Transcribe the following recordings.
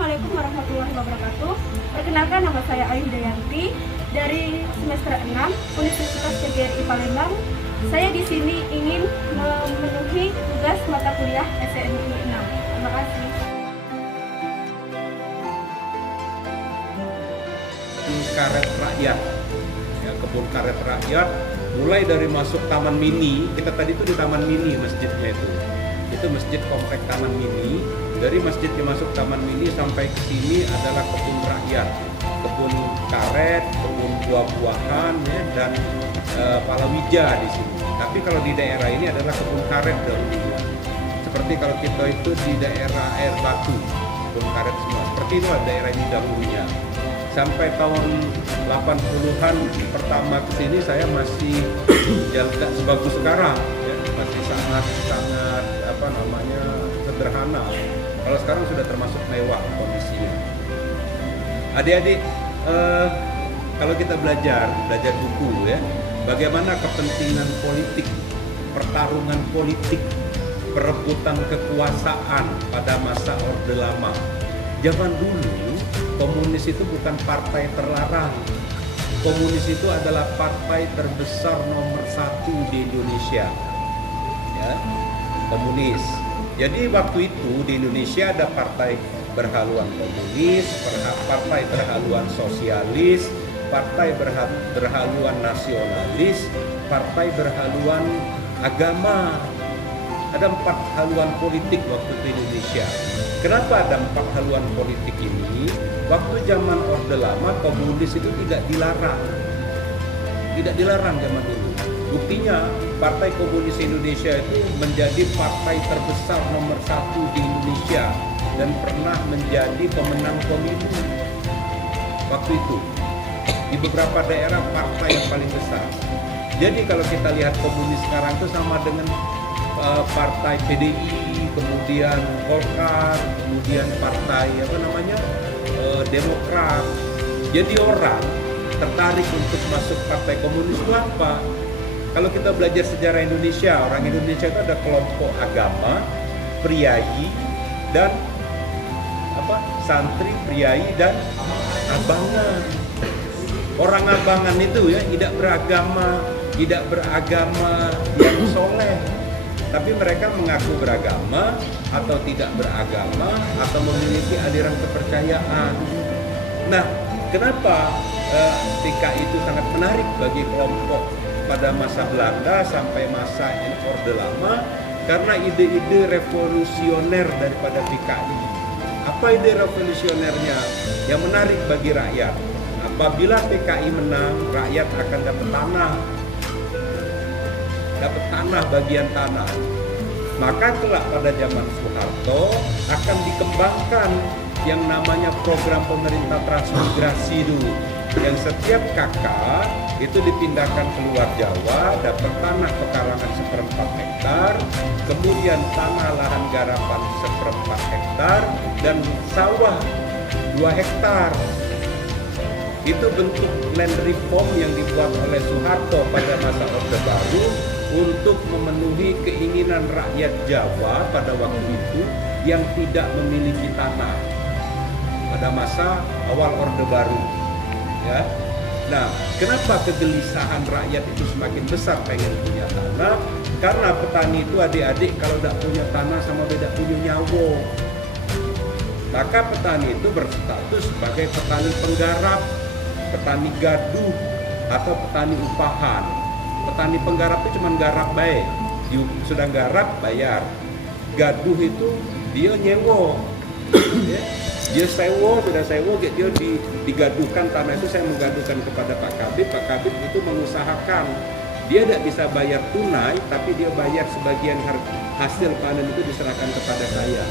Assalamualaikum warahmatullahi wabarakatuh. Perkenalkan, nama saya Ayu Dayanti dari semester 6 Universitas PGRI Palembang. Saya di sini ingin memenuhi tugas mata kuliah SNI 6. Terima kasih. Karet rakyat, ya, kebun karet rakyat, mulai dari masuk taman mini. Kita tadi itu di taman mini masjidnya itu masjid komplek taman mini. Dari masjid masuk taman mini sampai ke sini adalah kebun rakyat, kebun karet, kebun buah-buahan, ya, dan palawija di sini. Tapi kalau di daerah ini adalah kebun karet dahulu. Seperti kalau kita itu di daerah Air Batu, kebun karet semua. Seperti itu daerah ini dahulunya. Sampai tahun 80-an pertama ke sini saya masih tidak sebagus sekarang, ya, masih sangat sederhana. Kalau sekarang sudah termasuk mewah kondisinya. Adik-adik, kalau kita belajar buku, ya, bagaimana kepentingan politik, pertarungan politik, perebutan kekuasaan pada masa Orde Lama. Zaman dulu komunis itu bukan partai terlarang. Komunis itu adalah partai terbesar nomor 1 di Indonesia, ya, komunis. Jadi waktu itu di Indonesia ada partai berhaluan komunis, partai berhaluan sosialis, partai berhaluan nasionalis, partai berhaluan agama. Ada 4 haluan politik waktu itu di Indonesia. Kenapa ada 4 haluan politik ini? Waktu zaman Orde Lama komunis itu tidak dilarang. Tidak dilarang zaman dulu. Buktinya Partai Komunis Indonesia itu menjadi partai terbesar nomor 1 di Indonesia dan pernah menjadi pemenang pemilu waktu itu. Di beberapa daerah partai yang paling besar. Jadi kalau kita lihat komunis sekarang itu sama dengan partai PDI, kemudian Golkar, kemudian partai Demokrat. Jadi orang tertarik untuk masuk partai komunis itu apa? Kalau kita belajar sejarah Indonesia, orang Indonesia itu ada kelompok agama, priayi, dan santri, priayi, dan abangan. Orang abangan itu, ya, tidak beragama yang soleh. Tapi mereka mengaku beragama atau tidak beragama atau memiliki aliran kepercayaan. Nah, kenapa PKI itu sangat menarik bagi kelompok pada masa Belanda sampai masa Orde Lama? Karena ide-ide revolusioner daripada PKI. Apa ide revolusionernya yang menarik bagi rakyat? Apabila PKI menang, rakyat akan dapat tanah, bagian tanah. Maka kelak pada zaman Soeharto akan dikembangkan yang namanya program pemerintah transmigrasi dulu, yang setiap kakak itu dipindahkan keluar Jawa, dapat tanah pekarangan 1/4 hektar, kemudian tanah lahan garapan 1/4 hektar, dan sawah 2 hektar. Itu bentuk land reform yang dibuat oleh Soeharto pada masa Orde Baru untuk memenuhi keinginan rakyat Jawa pada waktu itu yang tidak memiliki tanah pada masa awal Orde Baru, ya. Nah, kenapa kegelisahan rakyat itu semakin besar pengen punya tanah? Karena petani itu adik-adik kalau tidak punya tanah sama tidak punya nyawa. Maka petani itu berstatus sebagai petani penggarap, petani gaduh, atau petani upahan. Petani penggarap itu cuma garap baik, sudah garap bayar. Gaduh itu dia nyewa, ya. Dia sudah sewa, dia digaduhkan tanah itu, saya menggaduhkan kepada Pak Kabid itu mengusahakan. Dia tidak bisa bayar tunai, tapi dia bayar sebagian hasil panen itu diserahkan kepada saya.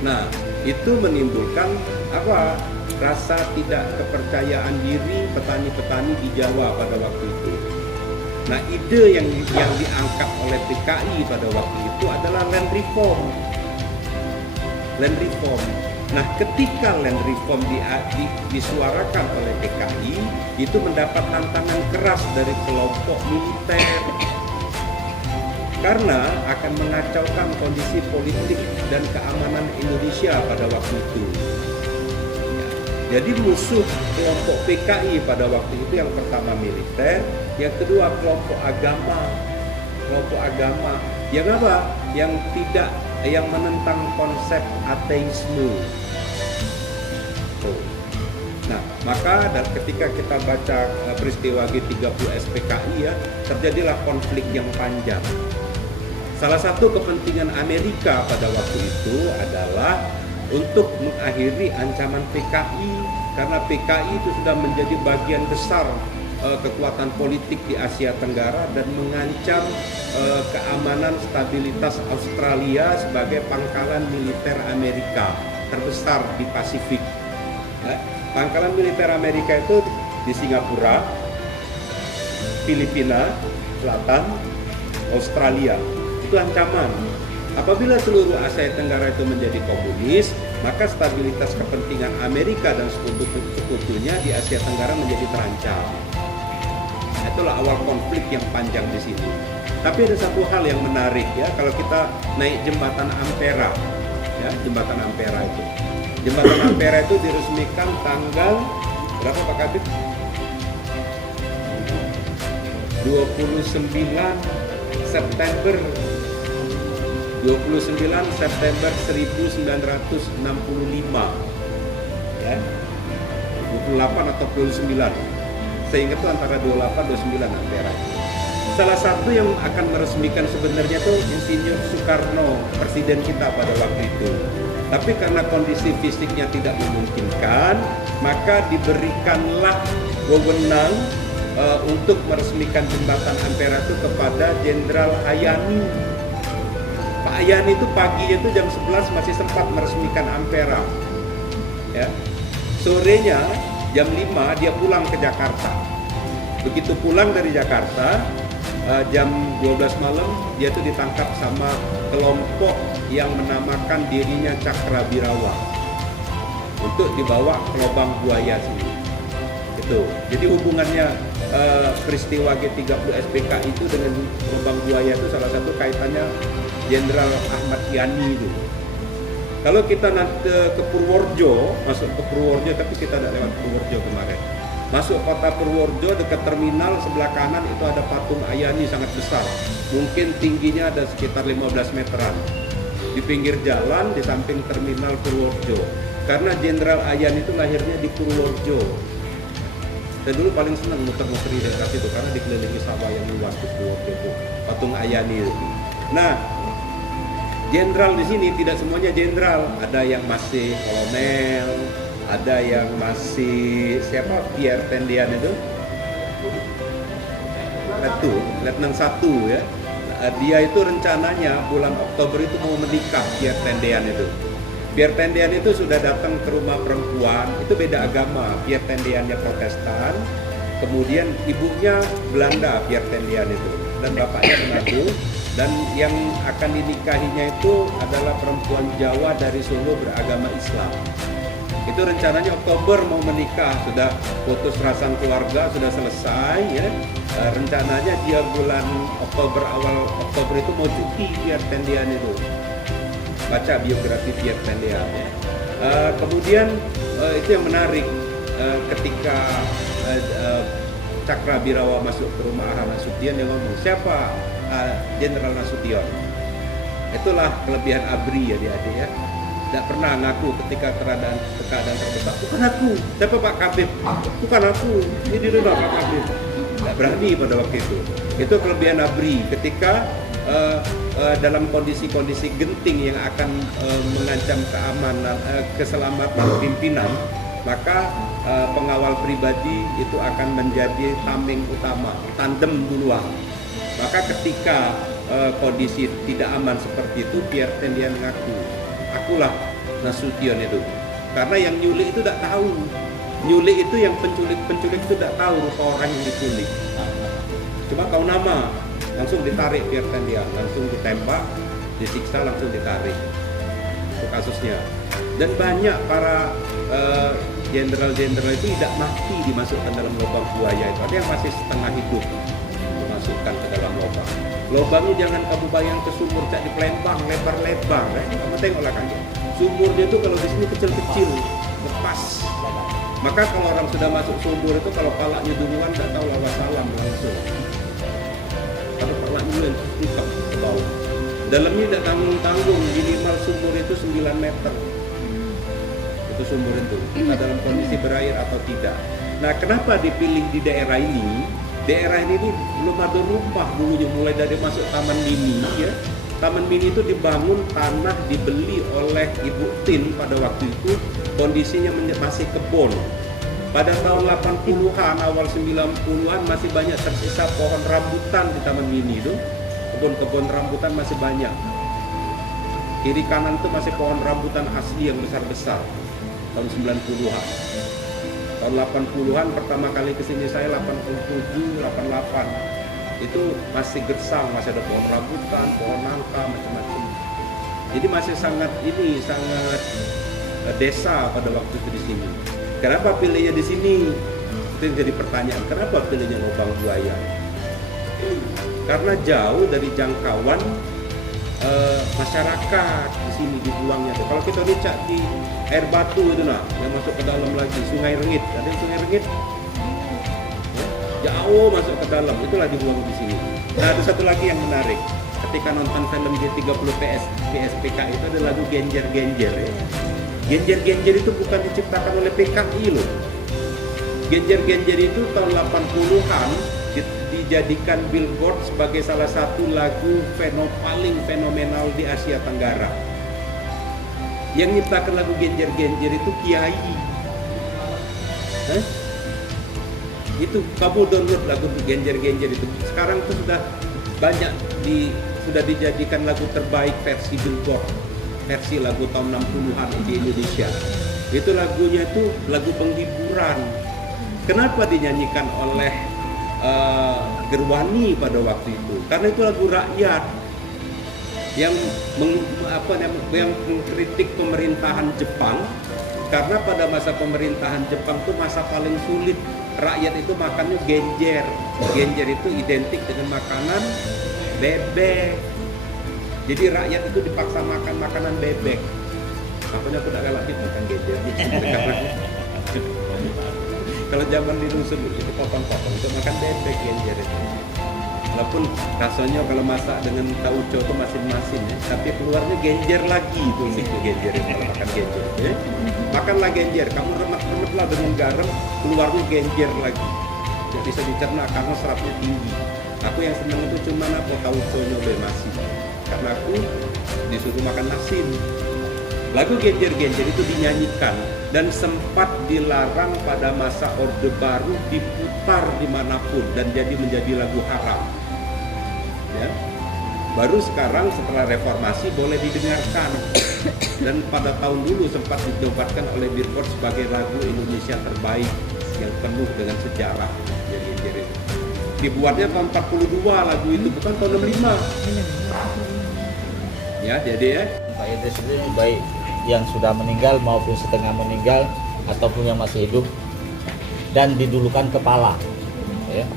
Nah, itu menimbulkan rasa tidak kepercayaan diri petani-petani di Jawa pada waktu itu. Nah, ide yang diangkat oleh PKI pada waktu itu adalah land reform. Nah, ketika land reform disuarakan oleh PKI, itu mendapat tantangan keras dari kelompok militer. karena akan mengacaukan kondisi politik dan keamanan Indonesia pada waktu itu. Ya, jadi musuh kelompok PKI pada waktu itu yang pertama militer, yang kedua kelompok agama. Kelompok agama yang apa? Yang menentang konsep ateisme. Nah, maka ketika kita baca peristiwa G30 SPKI ya, terjadilah konflik yang panjang. Salah satu kepentingan Amerika pada waktu itu adalah untuk mengakhiri ancaman PKI, karena PKI itu sudah menjadi bagian besar kekuatan politik di Asia Tenggara dan mengancam keamanan stabilitas Australia sebagai pangkalan militer Amerika terbesar di Pasifik. Ya, pangkalan militer Amerika itu di Singapura, Filipina Selatan, Australia. Itu ancaman. Apabila seluruh Asia Tenggara itu menjadi komunis, maka stabilitas kepentingan Amerika dan sekutu-sekutunya di Asia Tenggara menjadi terancam. Itulah awal konflik yang panjang di sini. Tapi ada satu hal yang menarik ya, kalau kita naik jembatan Ampera, ya jembatan Ampera itu. Jembatan Ampera itu diresmikan tanggal berapa Pak Kabit? 29 September 1965 ya, 28 atau 29, sehingga itu antara 28-29 Ampera. Salah satu yang akan meresmikan sebenarnya itu Insinyur Soekarno, presiden kita pada waktu itu. Tapi karena kondisi fisiknya tidak memungkinkan, maka diberikanlah wewenang untuk meresmikan jembatan Ampera itu kepada Jenderal Hayani. Pak Hayani itu paginya itu jam 11 masih sempat meresmikan Ampera. Ya. Sorenya jam 5 dia pulang ke Jakarta. Begitu pulang dari Jakarta, jam 12 malam dia tuh ditangkap sama kelompok yang menamakan dirinya Cakrabirawa untuk dibawa ke lubang buaya sini. Itu. Jadi hubungannya peristiwa G30 SPKI itu dengan lubang buaya itu salah satu kaitannya Jenderal Ahmad Yani itu. Kalau kita nanti ke Purworejo, masuk ke Purworejo, tapi kita tidak lewat Purworejo kemarin. Masuk kota Purworejo dekat terminal sebelah kanan itu ada patung Ayani sangat besar. Mungkin tingginya ada sekitar 15 meteran. Di pinggir jalan di samping terminal Purworejo. Karena Jenderal Ayani itu lahirnya di Purworejo. Saya dulu paling senang muter-muter di daerah situ karena dikelilingi sawah yang luas di Purworejo itu. Patung Ayani itu. Nah, jenderal di sini tidak semuanya jenderal, ada yang masih kolonel, ada yang masih siapa Pierre Tendian itu, Letnan 1 ya. Dia itu rencananya bulan Oktober itu mau menikah Pierre Tendian itu. Pierre Tendian itu sudah datang ke rumah perempuan, itu beda agama. Pierre Tendiannya Protestan, kemudian ibunya Belanda Pierre Tendian itu, dan bapaknya Manado. Dan yang akan dinikahinya itu adalah perempuan Jawa dari Solo beragama Islam. Itu rencananya Oktober mau menikah, sudah foto serasan keluarga sudah selesai ya. Rencananya dia bulan Oktober, awal Oktober itu mau cuti Pierre Tendian itu. Baca biografi Pierre Tendian ya. Kemudian itu yang menarik ketika Cakrabirawa masuk ke rumah Nasution, dia ngomong, siapa Jenderal Nasution? Itulah kelebihan ABRI ya dia ya. Tidak pernah ngaku ketika keadaan terdesak. Bukan aku, siapa Pak Kabit? Bukan aku, ini di rumah Pak Kabit. Tidak berani pada waktu itu. Itu kelebihan ABRI ketika dalam kondisi-kondisi genting yang akan mengancam keamanan, keselamatan pimpinan, maka pengawal pribadi itu akan menjadi tameng utama, tandem duluan. Maka ketika kondisi tidak aman seperti itu, Pierre Tendian mengaku, akulah Nasution itu. Karena yang nyulik itu tidak tahu. Nyulik itu yang penculik itu tidak tahu rupa orang yang diculik. Cuma tahu nama, langsung ditarik Pierre Tendian, langsung ditembak, disiksa, langsung ditarik. Itu kasusnya. Dan banyak para jenderal-jenderal itu tidak mati dimasukkan dalam lubang buaya itu. Ada yang masih setengah hidup. masukkan ke dalam lubang. Lubangnya jangan kamu bayang ke sumur cak di Palembang lebar-lebar, kamu tengoklah kan. Sumurnya itu kalau di sini kecil-kecil, lepas. Maka kalau orang sudah masuk sumur itu kalau palanya duluan tidak tahu wassalam langsung. Kalau palanya dulu yang tukar ke bawah. Dalamnya tidak tanggung-tanggung, minimal sumur itu 9 meter. Itu sumur itu, kita dalam kondisi berair atau tidak. Nah, kenapa dipilih di daerah ini? Daerah ini belum ada rumah dulunya, mulai dari masuk Taman Mini ya. Taman Mini itu dibangun, tanah dibeli oleh Ibu Tin pada waktu itu, kondisinya masih kebun. Pada tahun 80-an, awal 90-an masih banyak tersisa pohon rambutan di Taman Mini itu. Kebun-kebun rambutan masih banyak. Kiri kanan itu masih pohon rambutan asli yang besar-besar. Tahun 90-an. Tahun 80-an pertama kali kesini saya 87, 88. Itu masih gersang, masih ada pohon rambutan, pohon nangka, macam-macam. Jadi masih sangat desa pada waktu itu di sini. Kenapa pilihnya di sini? Itu yang jadi pertanyaan. Kenapa pilihnya Lubang Buaya? Karena jauh dari jangkauan masyarakat di sini dibuangnya. Kalau kita lihat di air batu itu yang masuk ke dalam lagi, Sungai Rengit, ada Sungai Rengit, jauh masuk ke dalam, itulah dibuang di sini. Nah, ada satu lagi yang menarik. Ketika nonton film G30 PSPK itu ada lagu Genjer-Genjer ya. Genjer-Genjer itu bukan diciptakan oleh PKI loh. Genjer-Genjer itu tahun 80-an dijadikan Billboard sebagai salah satu lagu paling fenomenal di Asia Tenggara. Yang nyiptakan lagu Genjer-Genjer itu Kiai. Itu kamu download lagu Genjer-Genjer itu. Sekarang itu sudah banyak sudah dijadikan lagu terbaik versi Billboard, versi lagu tahun 60-an di Indonesia. Itu lagunya itu lagu penghiburan. Kenapa dinyanyikan oleh Gerwani pada waktu itu? Karena itu lagu rakyat yang mengkritik pemerintahan Jepang, karena pada masa pemerintahan Jepang itu masa paling sulit. Rakyat itu makannya genjer. Genjer itu identik dengan makanan bebek. Jadi rakyat itu dipaksa makan makanan bebek. Makanya aku tidak galak gitu makan genjer. Kalau zaman di rusun itu potong-potong untuk makan bebek genjer itu. Walaupun rasanya kalau masak dengan tauco itu masin-masin ya, tapi keluarnya genjer lagi itu genjer itu kalau makan genjer. Ya. Makanlah genjer, kamu remet-remetlah dengan garam, keluarnya genjer lagi. Tidak bisa dicerna karena seratnya tinggi. Aku yang senang itu cuma tauconya masih. Karena aku disuruh makan asin. Lagu Genjer-Genjer itu dinyanyikan dan sempat dilarang pada masa Orde Baru, diputar dimanapun dan jadi menjadi lagu haram. Ya. Baru sekarang setelah reformasi boleh didengarkan. Dan pada tahun dulu sempat dinobatkan oleh Billboard sebagai lagu Indonesia terbaik yang penuh dengan sejarah. Genjer-Genjer itu dibuatnya tahun 42 lagu itu, bukan tahun 65. Ya, jadi ya Pak Idris itu baik yang sudah meninggal maupun setengah meninggal ataupun yang masih hidup, dan didulukan kepala ya.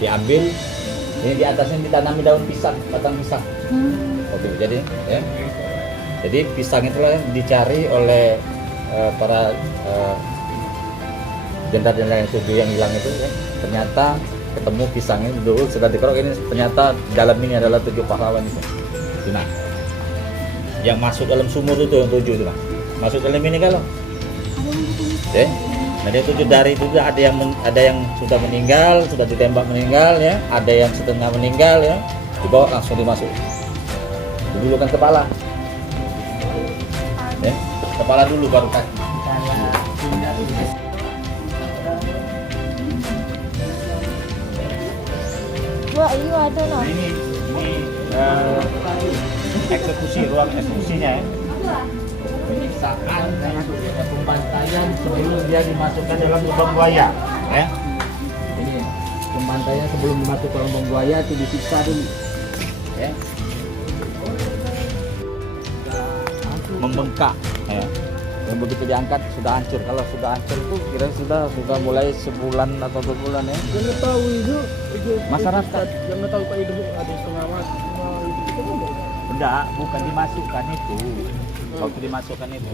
Diambil ini di atasnya ditanami daun pisang, batang pisang. Oke, jadi ya. Jadi pisang itulah yang dicari oleh para jenderal-jenderal yang 7 yang hilang itu ya. Ternyata ketemu pisangnya dulu sudah dikerok, ini ternyata dalam ini adalah 7 pahlawan itu. Nah, yang masuk dalam sumur itu yang 7 itu Mas. Masuk dalam ini kalau. Oke. Nah, dia 7 dari itu ada yang sudah meninggal, sudah ditembak meninggal ya, ada yang setengah meninggal ya. Dibawa langsung dimasuk. Dulu kan kepala. Ya, kepala dulu baru kaki. Wah, iya ada loh. Ini eksekusi, ruang eksekusinya ya. Ini saat pembantaian sebelum dia dimasukkan dalam lubang buaya ya. Ini pembantaian sebelum dimasukkan dalam lubang buaya itu disiksa dulu ya. Membengkak ya. Yang begitu diangkat sudah hancur. Kalau sudah hancur itu kira sudah mulai sebulan atau 2 bulan ya. Yang tahu itu Masyarakat. yang tahu Pak itu ada setengah mati, itu kan Enggak, bukan dimasukkan itu. Waktu dimasukkan itu.